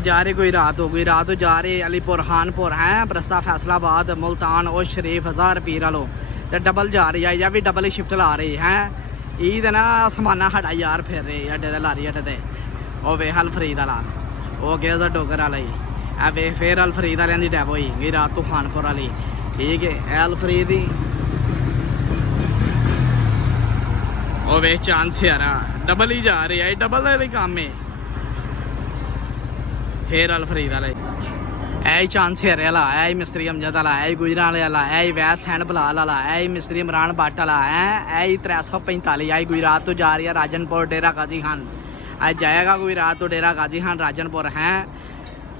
जा रहे कोई रात हो गई, रात जा रहे अलीपुर हानपुर हैं बरस्ता फैसलाबाद मुल्तान और शरीफ हज़ार पीर वालों तो डबल जा रही है या भी डबल शिफ्ट ला रही हैं ईद ना समाना साढ़ा यार फिर रहे अड्डे ते लारी अड्डे ते वो वे हल फरीद वाला वो गया डोगर वाला ही ए वे फिर अल फरीद वाले की डैब हुई गई रात तूफानपुर वाली ठीक है अल फरीद ही वो वे चांस यार डबल ही जा रही है डबल का भी काम है फिर अल फरीद वाला ऐ चांस हेरे वाला ऐ मिस्त्री अमजद वाला ऐ गुजरा वाला ऐ वैस हैंड बलाल वाला ऐ मिस्त्री इमरान भट्ट वाला ऐ 345 ऐ गुजरात तो जा रही है राजनपुर डेरा गाजी खान आज जाएगा गुजरात तो डेरा गाजी खान राजनपुर हैं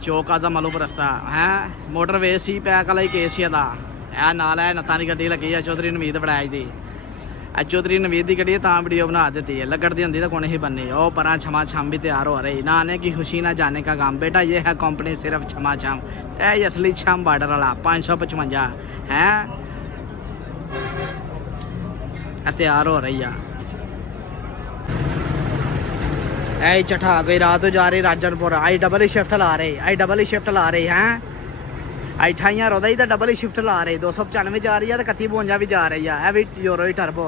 चौक आजम मलूम रस्ता है मोटरवे सी पैक वाला ही केस का ऐ नाल है नत्ता की गड्डी लगी है चौधरी नवीद बड़ाई दी चौधरी नवीद की गड्डी तां वीडियो बना देती है लगड़ दी होंगी तो कौन ही बननी ओ पर छमा छम भी तैयार हो रही ना आने की खुशी ना जाने का काम बेटा ये है कंपनी सिर्फ छमा छम ए असली छम बॉर्डर वाला 555 है तैयार हो रही है ऐ चठा गई रात जा रही राजनपुर आई डबल ही शिफ्ट ला रही आई डबल ही शिफ्ट ला रही हैं आई 28 रोदा ही तो डबल ही शिफ्ट ला रही 295 जा रही है तो 3152 भी जा रही है भी यूरो ही टर्बो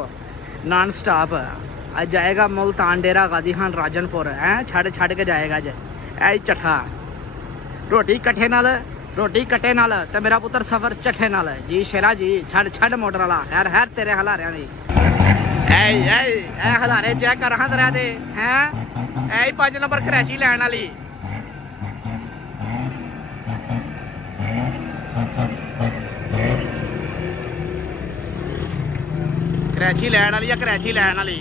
नॉन स्टॉप आज जाएगा मुल्तान डेरा गाजी खान राजनपुर है छड़ के जाएगा जे ऐ चठा रोटी कट्ठे नाल तो मेरा पुत्र सफर चट्ठे नाल जी शेरा जी छड़ मोटर वाला हैर तेरे हलारिया नहीं ऐ हलारे चेक कर हाँ तेरा दे हैं ऐ 5 नंबर क्रैशी लैन वाली क्रैची लैन वाली या क्रैची लैन वाली